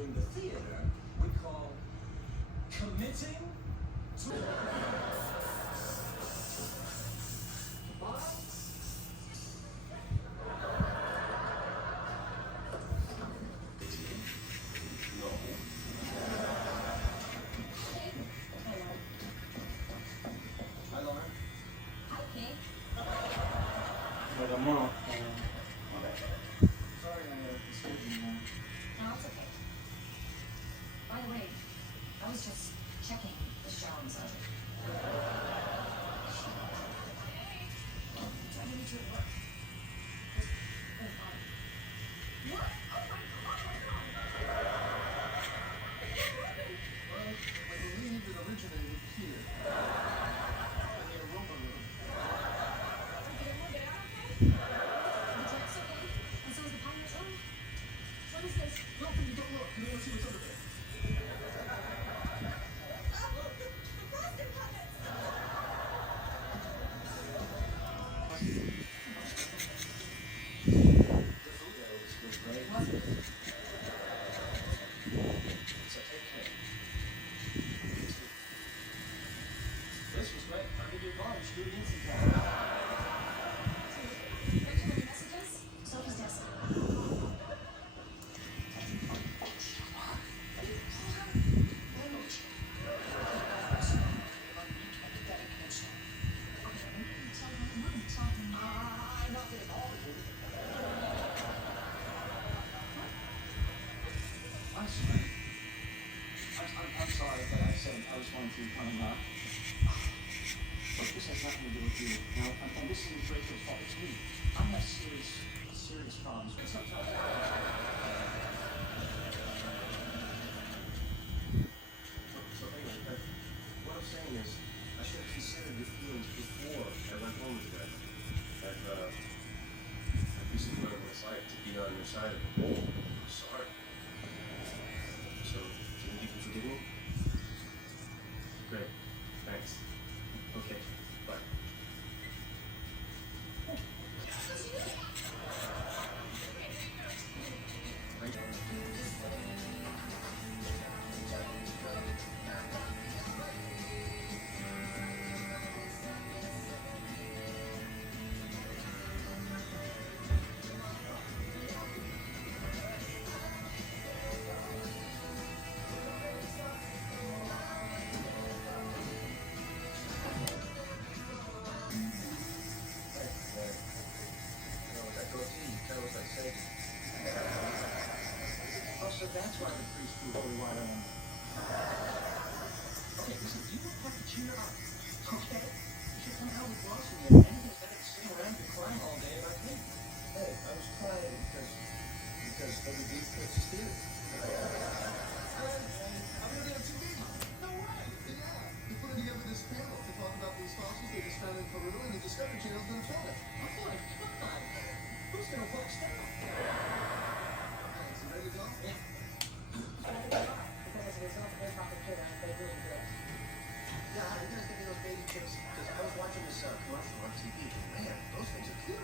in the theater we call committing to... Furthermore, Sorry I disturbed you now. No, it's okay. By the way, I was just checking the shower massager. I need you at work. What? Oh my god! Well, I believe it originated here. In the aroma room. The dress okay? And so is the pirate room? What is this? No, please don't look. You don't want to see what's under there. This was great. I'll give you a call. You should do it instantly. Regular messages? Sophie's desk. I'm sorry. I'm sorry that I said I was going to come up. Look, this has nothing to do with you. Now, and this isn't Rachel's fault. It's me. I have serious problems. It's not so anyway, what I'm saying is, I should have considered your feelings before I went home with you. I've recently learned what it's like to be on your side of it. I'm sorry. So, do you think you can forgive me? Great. Thanks. Okay. Bye. So that's why the priest threw holy water on me. Okay, listen, you don't have to cheer up, okay? You should come out with Ross and you and instead of sitting around and crying all day like me. Hey, I was crying because every beat puts his theory. I'm gonna be on TV. No way! Yeah. They put in together this panel to talk about these fossils they just found in Peru and the Discovery Channel's gonna film it. Oh my god! Who's gonna watch that? Is it ready to go? Yeah. Because as a result of their propaganda, they really did. Yeah, how are you guys getting those baby chicks? Because I was watching this commercial on TV. Man, those things are cute.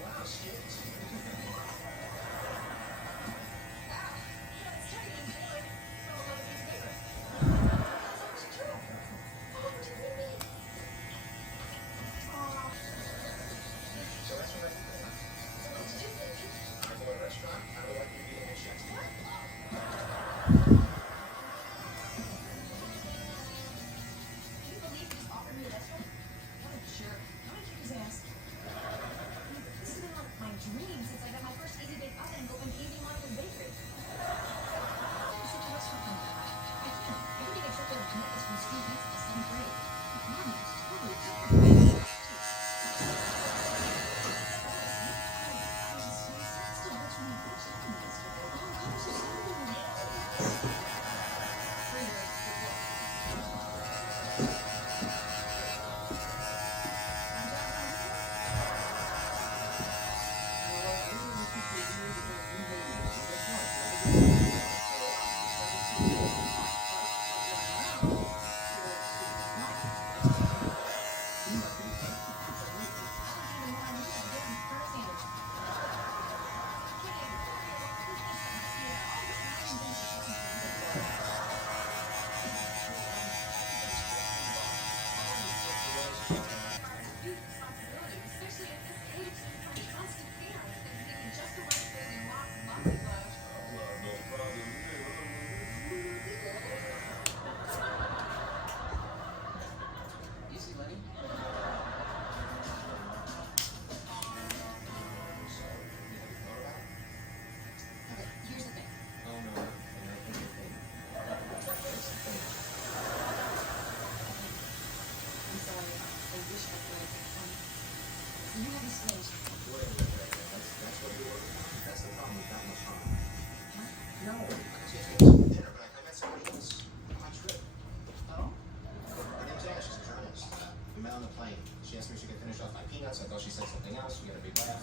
Wow, skits. That's what you're working on. That's the problem with that much fun. No, I was just going to dinner, but I met somebody else on my trip. Oh? Her name's Anna. She's a journalist. We met on the plane. She asked me if she could finish off my peanuts. I thought she said something else. We got a big laugh.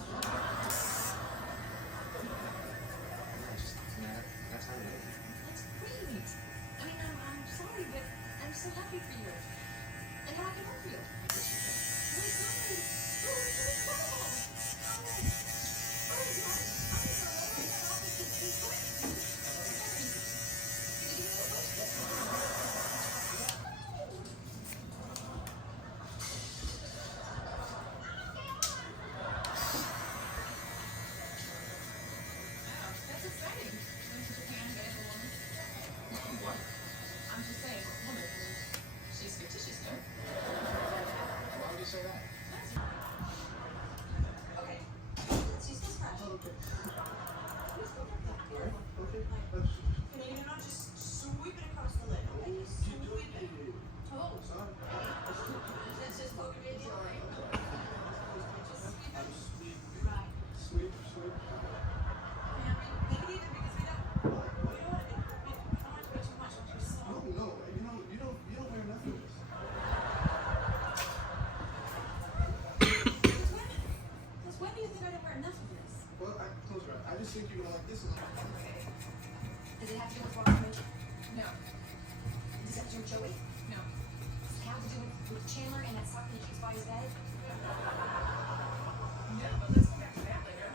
That's how it is. That's great. I mean, I'm sorry, but I'm so happy for you. And now I can help you. I guess you can. Wait, sorry. Oh, it's really cool. Oh, it's not. I'm sorry. My office is great. Can you give me a little push? That's exciting. Going to Japan, getting a woman. What? I'm just saying, woman. She's fictitious, no? Why would you say that? Okay. Let's use this brush. Okay. Let's go like that. All right. Okay. Can you not just sweep it across the lid? Okay, you sweep it. Oh, Sorry. that's just poking me in the eye. Just sweep I'm it. sweet. Right. Sweet. Yeah, make it even because we don't. You know what? We don't want to put too much on your soul. No. You don't wear enough of this. Since when do you think I didn't wear enough of this? Well, close your eyes. I just think you're gonna like this. Does it have to do with Robert? No. Does it have to do with Joey? No. Does it have to do with Chandler and that sock that he keeps by his bed? No, but let's come back to that later.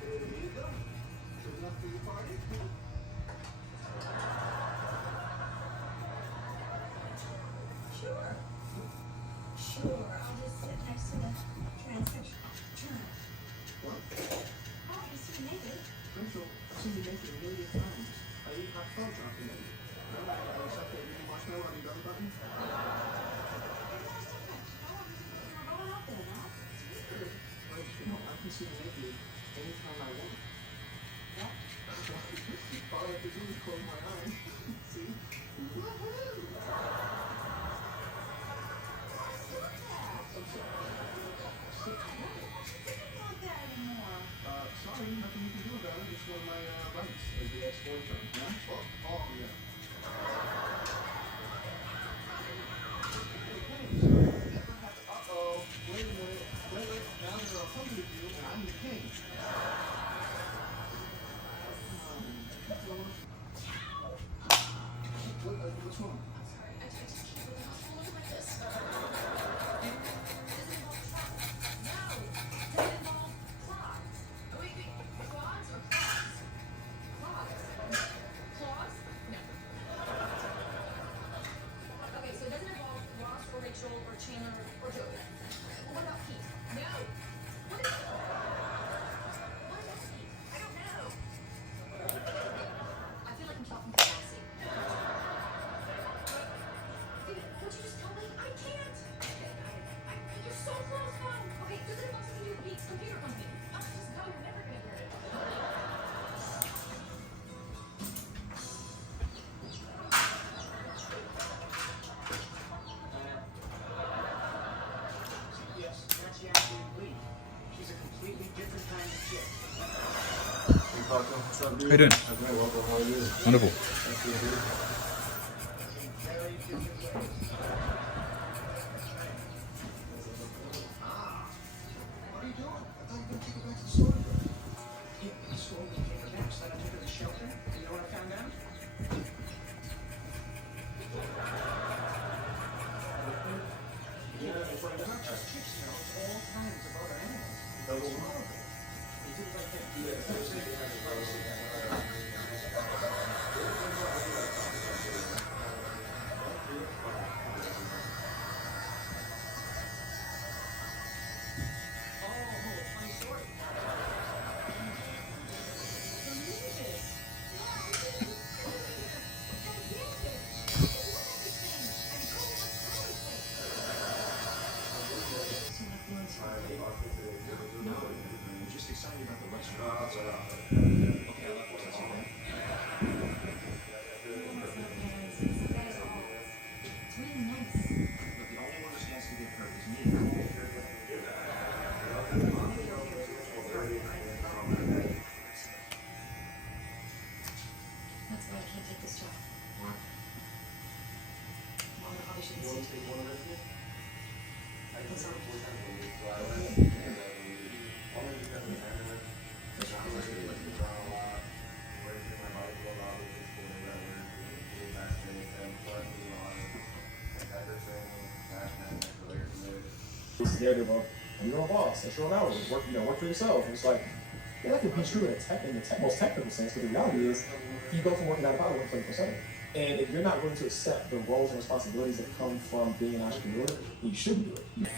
There you go. Good enough for your party. Sure. I'll just sit next to the transcription. What? Oh, I see you naked. Rachel, I've seen you make it a million times. I eat hot fudge off the menu. I was up there eating marshmallow on your belly button. I can see you naked anytime I want. What? All I have to do is close my eyes. See? Woohoo! I'm sorry. Sorry, nothing you can do about it. It's one of my rights as the ex-boyfriend. Yeah? Oh, yeah. Uh-oh. Wait a minute. Wait. Now they're all coming to you, and I'm the king. What's wrong? Sorry, I just can't believe how full of this. Does it involve claws? No. Does it involve claws? Oh, wait. Claws or claws? Claws. Claws? No. Okay, so it doesn't involve Ross or Rachel or Chandler or Joey. What about Pete? No. What is it? What is Pete? I don't know. I feel like I'm talking to Cassie. Would you just tell me? I can't. You're so close, Mom. Okay, does it involve something to do with Pete's computer company? I'll just tell you, we're never gonna hear it. Yes, that's the absolute lead. She's a completely different kind of chick. Hey Parker, what's up, dude? How you doing? I'm great, welcome. How are you? Wonderful. That's good, dude. Very different ways. What are you doing? I thought you were going to take her back to the store. Yeah, the store will take her back, so I took her to the shelter. You know what I found out? Yeah, it's not just chicks, you know, it's all kinds of other animals. It's horrible. Is it like that? Funny story. No, I'm just excited about the restaurant. That's all. Okay, I love this. That's okay. This narrative of you're your own boss, that's your own hours, work, work for yourself. And it's like, yeah, that could be true in the most technical sense, but the reality is you go from working 9 to 5 to working 24/7. And if you're not willing to accept the roles and responsibilities that come from being an entrepreneur, you shouldn't do it.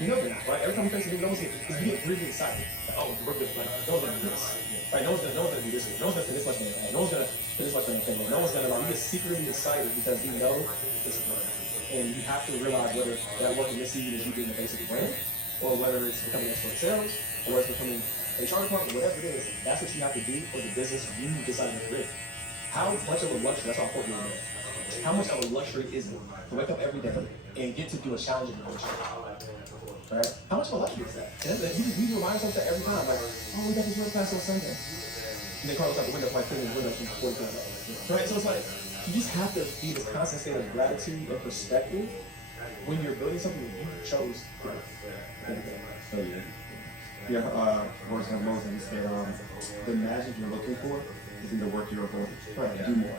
You know they're not, right? Every time you face a new is you get really excited. Like, oh, work this, like, no one's gonna do this. Right? No one's gonna do this. No one's gonna spend this much money. No one's gonna spend this much money. No one's gonna, like, you get secretly excited because you know this is money. And you have to realize whether that work in this season is you being the basic brand, or whether it's becoming expert sales, or it's becoming HR department, whatever it is, that's what you have to do for the business you decide to create. How much of a luxury, that's how important it is. How much of a luxury is it to wake up every day and get to do a challenging motion? Right? How much of a luxury is that? And we remind ourselves that every time, like, oh, we got this real class on Sunday. And they call us out the window, like, cleaning the windows from 40 times. Right? So it's like, you just have to be this constant state of gratitude and perspective when you're building something that you chose to do. Yeah, words have most, and he said, the magic you're looking for is in the work you're avoiding. Right. Do more.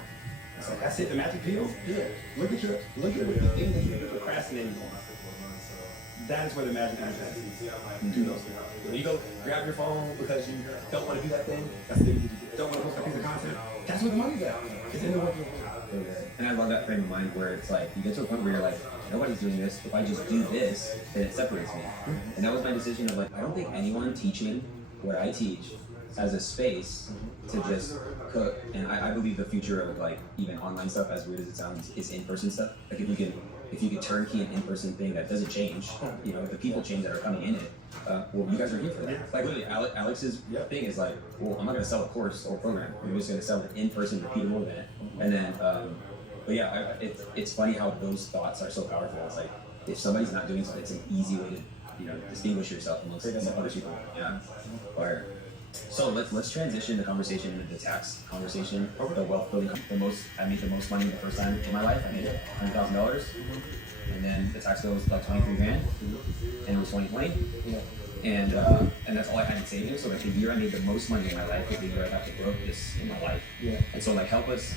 So that's it, the magic pill? Yeah. Look at the thing that you're procrastinating on. That is where the magic is at. Do those things. When you go grab your phone because you don't want to do that thing, that's the thing you don't want to post that piece of content, that's where the money's at. It's in the work you're avoiding. And I love that frame of mind where it's like, you get to a point where you're like, nobody's doing this. If I just do this, then it separates me. And that was my decision of like, I don't think anyone teaching what I teach has a space to just cook. And I believe the future of like even online stuff, as weird as it sounds, is in-person stuff. Like if you can turnkey an in-person thing that doesn't change, the people change that are coming in it. Well, you guys are here for that. Like literally, Alex's thing is like, well, I'm not going to sell a course or program. I'm just going to sell an in-person repeatable event. And then, but yeah, it's funny how those thoughts are so powerful. It's like if somebody's not doing something, it's an easy way to distinguish yourself amongst other people. Yeah. Or, so let's transition the conversation into the tax conversation. The wealth building. I made the most money the first time in my life. I made $100,000, and then the tax bill was like 23 grand, and it was 2020. And that's all I had in savings. So like the year I made the most money in my life was the year I got to grow this in my life. And so like help us.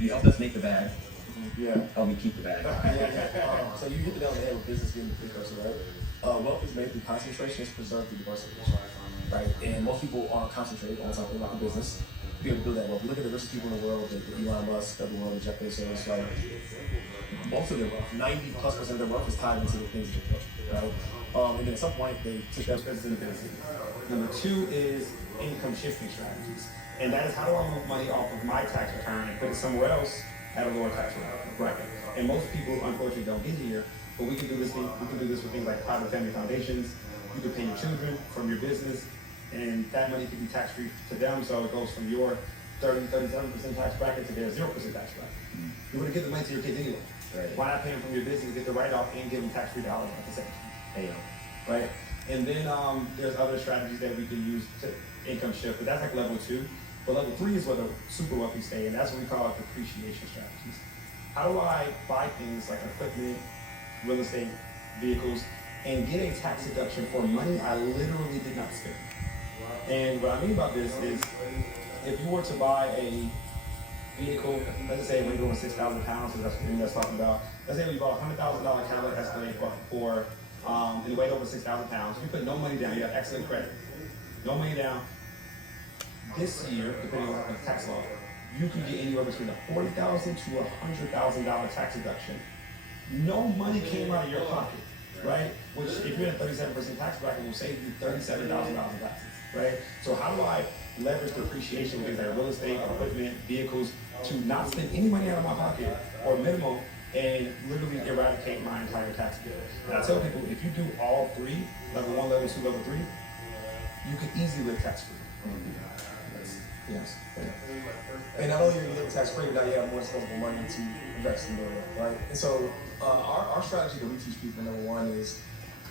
You helped us make the bag. Help me keep the bag. So you hit the nail on the head with business being the precursor, right? Wealth is made through concentration, it's preserved through diversification, right? And most people aren't concentrated on something like a business to be able to build that wealth. Look at the richest people in the world, the Elon Musk of the world, the Jeff Bezos, like most of their wealth, 90+% of their wealth is tied into the things that they built, right? And then at some point they took that business into business. Number 2 is income shifting strategies. And that is how do I move money off of my tax return and put it somewhere else at a lower tax bracket. And most people unfortunately don't get here, but we can do this thing. We can do this with things like private family foundations. You can pay your children from your business, and that money can be tax free to them. So it goes from your 37% tax bracket to their 0% tax bracket. You want to give the money to your kids anyway. Right. Why Why not pay them from your business, get the write-off, and give them tax-free dollars at the same time? Pay them, right? And then there's other strategies that we can use to income shift, but that's like level 2. But level 3 is where the super wealthy stay, and that's what we call it depreciation strategies. How do I buy things like equipment, real estate, vehicles, and get a tax deduction for money I literally did not spend? And what I mean by this is, if you were to buy a vehicle, let's just say it weighed over 6,000 pounds, so that's what that's talking about. Let's say you bought a $100,000 Cadillac Escalade for and it weighed over 6,000 pounds. You put no money down, you have excellent credit. No money down. This year, depending on the tax law, you can get anywhere between a $40,000 to $100,000 tax deduction. No money came out of your pocket, right? Which, if you're in a 37% tax bracket, will save you $37,000 in taxes, right? So how do I leverage depreciation with things like real estate, equipment, vehicles, to not spend any money out of my pocket or minimum, and literally eradicate my entire tax bill? And I tell people, if you do all 3, level 1, level 2, level 3, you can easily live tax free. Yes. And not only are you living tax free, but now you have more disposable money to invest in the world, right? And so our strategy that we teach people, number 1, is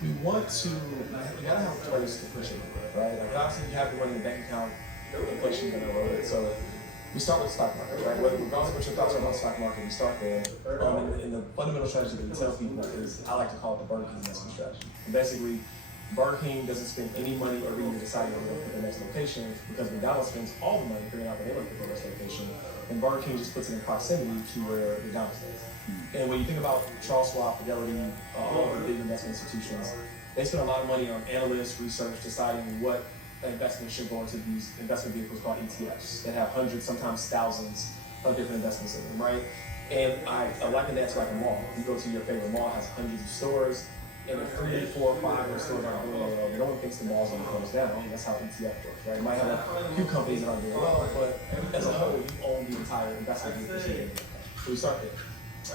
we want to, you gotta have a place to push it, right? Like obviously you have the money in the bank account, inflation is gonna erode it. So we start with the stock market, right? Regardless of what your thoughts are about the stock market, we start there. And the fundamental strategy that we tell people is, I like to call it the Burger King investment strategy. And basically, Burger King doesn't spend any money every year deciding where they're going to put their next location, because McDonald's spends all the money figuring out where they're going to put their next location, and Burger King just puts it in proximity to where McDonald's is. And when you think about Charles Schwab, Fidelity, all the big investment institutions, they spend a lot of money on analysts, research, deciding what investment should go into these investment vehicles called ETFs that have hundreds, sometimes thousands of different investments in them, right? And I liken that to like a mall. You go to your favorite mall, has hundreds of stores, and if 3, 4, 5 of those stores aren't doing well, no one thinks the mall's going to close down. That's how ETF works, right? You might have a few companies that aren't doing well, but as a whole, you own the entire investment vehicle. So we start there.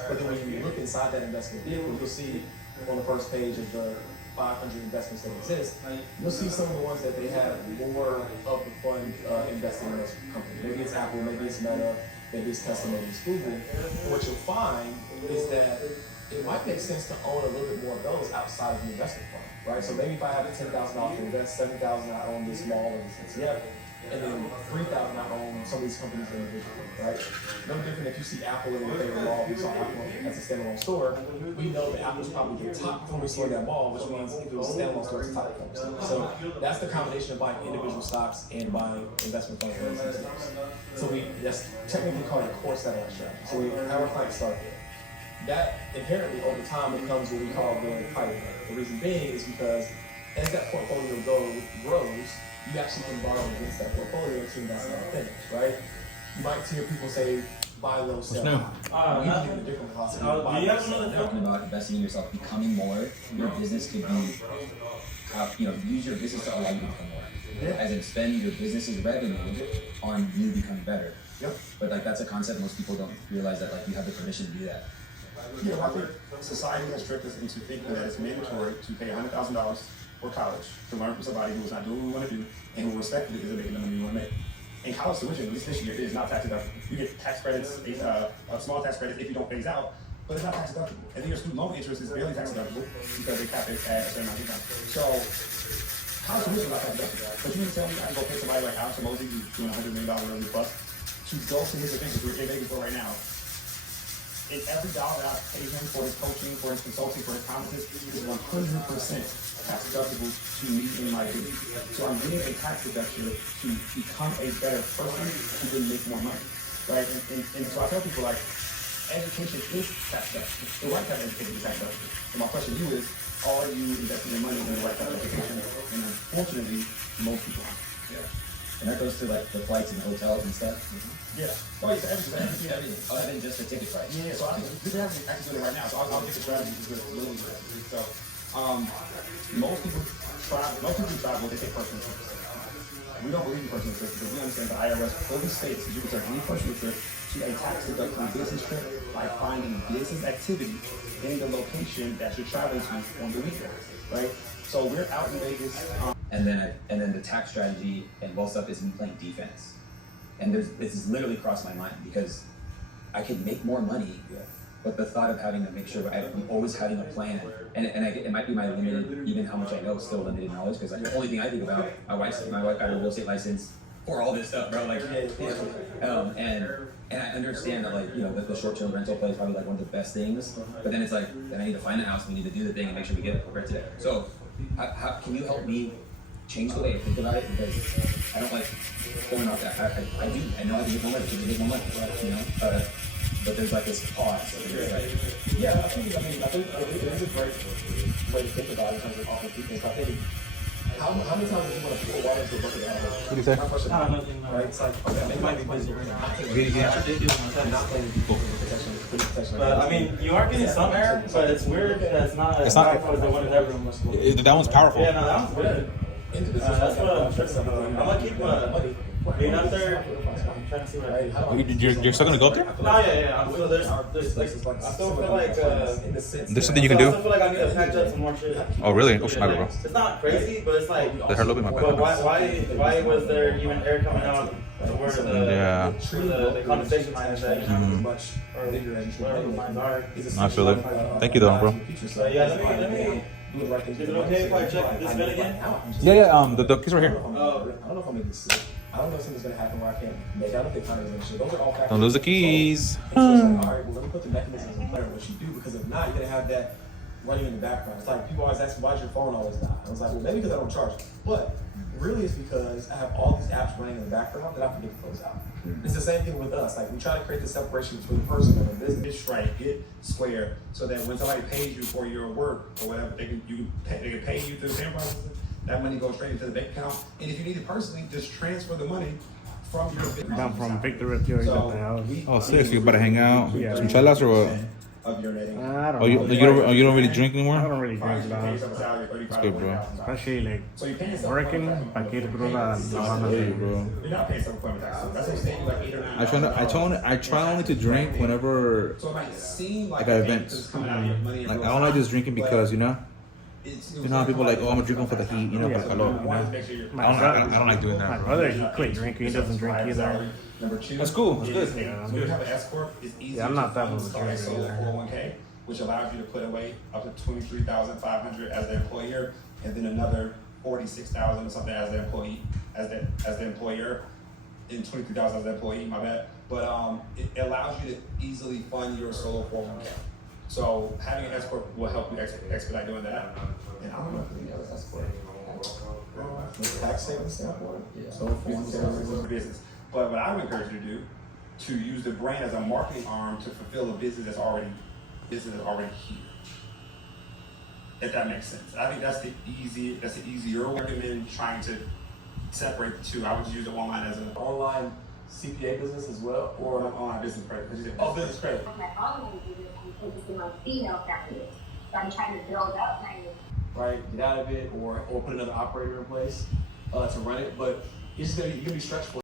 But then when you look inside that investment vehicle, you'll see on the first page of the 500 investments that exist, you'll see some of the ones that they have more of the fund investing in those companies. Maybe it's Apple, maybe it's Meta, maybe it's Tesla, maybe it's Google. And what you'll find is that it might make sense to own a little bit more of those outside of the investment fund, right? So maybe if I have $10,000 to invest, $7,000 I own this mall or this ETF, and then $3,000 I own some of these companies individually, right? No different if you see Apple in your favorite mall, if you saw Apple as a standalone store, we know that Apple's probably the top performing store in that mall, which means if it was a standalone store, it's a top performing store. So that's the combination of buying individual stocks and buying investment funds and ETFs. So that's technically called a core satellite strategy. So we have our clients start there. That inherently over time becomes what we call the private bank. The reason being is because as that portfolio grows, you actually can borrow against that portfolio to invest in other things, right? You might hear people say, buy low, sell high. We do a different philosophy. Talking about investing in yourself, becoming more, your business could be, use your business to allow you to become more. Yeah. As in spend your business's revenue on you becoming better. Yep. But like that's a concept most people don't realize, that like you have the permission to do that. Yeah, I think society has tricked us into thinking that it's mandatory to pay $100,000 for college to learn from somebody who is not doing what we want to do and who respected it because they're making the money we want to make. And college tuition, at least this year, is not tax deductible. You get tax credits, small tax credits if you don't phase out, but it's not tax deductible. And then your student loan interest is barely tax deductible because they cap it at a certain amount of income. So college tuition is not tax deductible. But you mean to tell me I can go pay somebody like Alex Mosey, who's doing $100 million revenue plus, to go to his event, which we're in Vegas for right now, and every dollar that I pay him for his coaching, for his consulting, for his conferences is 100% tax deductible to me in my business. So I'm getting a tax deduction to become a better person who can make more money, right? And so I tell people, like, education is tax deductible. The right type of education is tax deductible. So my question to you is, are you investing your money in the right type of education? And unfortunately, most people aren't. Yeah. And that goes to like the flights and the hotels and stuff. Yeah. Oh, yeah, everything. Other than just the ticket price. Yeah, so I think we're actually doing it right now. So I'll get the strategy to do it. So most people travel what they take personal trips. We don't believe in personal trips because we understand the IRS fully states that you can turn any personal trip to a tax deductible business trip by finding business activity in the location that you're traveling to on the weekend, right? So we're out in Vegas. And then the tax strategy and both stuff is me playing defense. And this has literally crossed my mind because I could make more money, but the thought of having to make sure I'm always having a plan, and it might be my limited, even how much I know, still limited knowledge, because like the only thing I think about, my wife got a real estate license for all this stuff, bro. Like, and I understand that, like, the short-term rental play is probably like one of the best things, but then it's like, then I need to find the house, we need to do the thing and make sure we get it prepared today. So, how can you help me change the way I think about it? Because I don't like going off that. I know I can make more money, but there's like this pause. Yeah, I think it is a great way to think about it in terms of offering people. I think, how many times do you want to pour water into a bucket of animals? What do you say? Right? It's like, okay, it might be busy right now. Not playing people. But I mean, you are getting some air, but it's weird that it's not as powerful as the one in that room. That one's powerful. Yeah, no, that one's good. That's what I'm gonna keep being up there. Trying to see what I do. You're still gonna go up there? No, yeah. I still feel like There's something you can do? I still feel like I need to patch up some more shit. Oh, really? Oh, shit, bro. It's not crazy, but it's like. That hurt a little bit, my bad. But why was there even air coming out where the condensation line is at? Or wherever the lines are. I feel it. Thank you, though, bro. So yeah, let me. Is it okay if I check this bed again? Yeah. The key's right here. I don't know if I'm making this sick. don't know if something's gonna happen where I can't make it. I don't think timing is an issue. Those are all factors. Don't lose the keys. And so it's like, all right, well, let me put the mechanisms in play on what you do, because if not, you're gonna have that running in the background. It's like people always ask me, why's your phone always die? I was like, well, maybe because I don't charge it. But really it's because I have all these apps running in the background that I forget to close out. It's the same thing with us. Like, we try to create the separation between the person and the business. Get straight, get square, so that when somebody pays you for your work or whatever, they can pay you through the payment processing. That money goes straight into the bank account. And if you need it personally, just transfer the money from your business. I'm from Victor Theory. Oh, seriously, you about to hang out? Yeah. Some chelas or what? Of your netting. I don't Oh, know. you don't really drink anymore? I don't really drink, You no. pay yourself a salary of $35,000 good, bro. Especially like So you're paying yourself working, pa quiero la mano Hey, de bro. You're not paying yourself employment tax. That's what I'm saying, like $8 or $9. I try only to drink whenever So it might seem like I got events. it's coming out of your money. like I don't like just drinking because you know how people are like, oh, I'm drinking for the heat, you know, for the calor, you know. I don't like doing my that. brother, he quit drinking. He doesn't drink either. Number two, That's cool. That's good. So you have an S corp. It's easy. Yeah, I'm not that to much of a start a drinker solo either. 401k, which allows you to put away up to $23,500 as the employer, and then another $46,000 or something as the employee, as the employer, and $23,000 as the employee. My bad. But it allows you to easily fund your solo 401k. So having an S corp will help you expedite doing that. And I don't know if any other S corp. Tax savings standpoint. Yeah. So for business. But what I would encourage you to do, to use the brand as a marketing arm to fulfill a business that's already here. If that makes sense. I think that's the easier way than trying to separate the two. I would just use it online as an Online CPA business as well, or an online business credit. business credit. My father wanted to do this, I'm focusing on female candidates. So I'm trying to build up my Right, get out of it, or put another operator in place to run it. But you're gonna be stretched for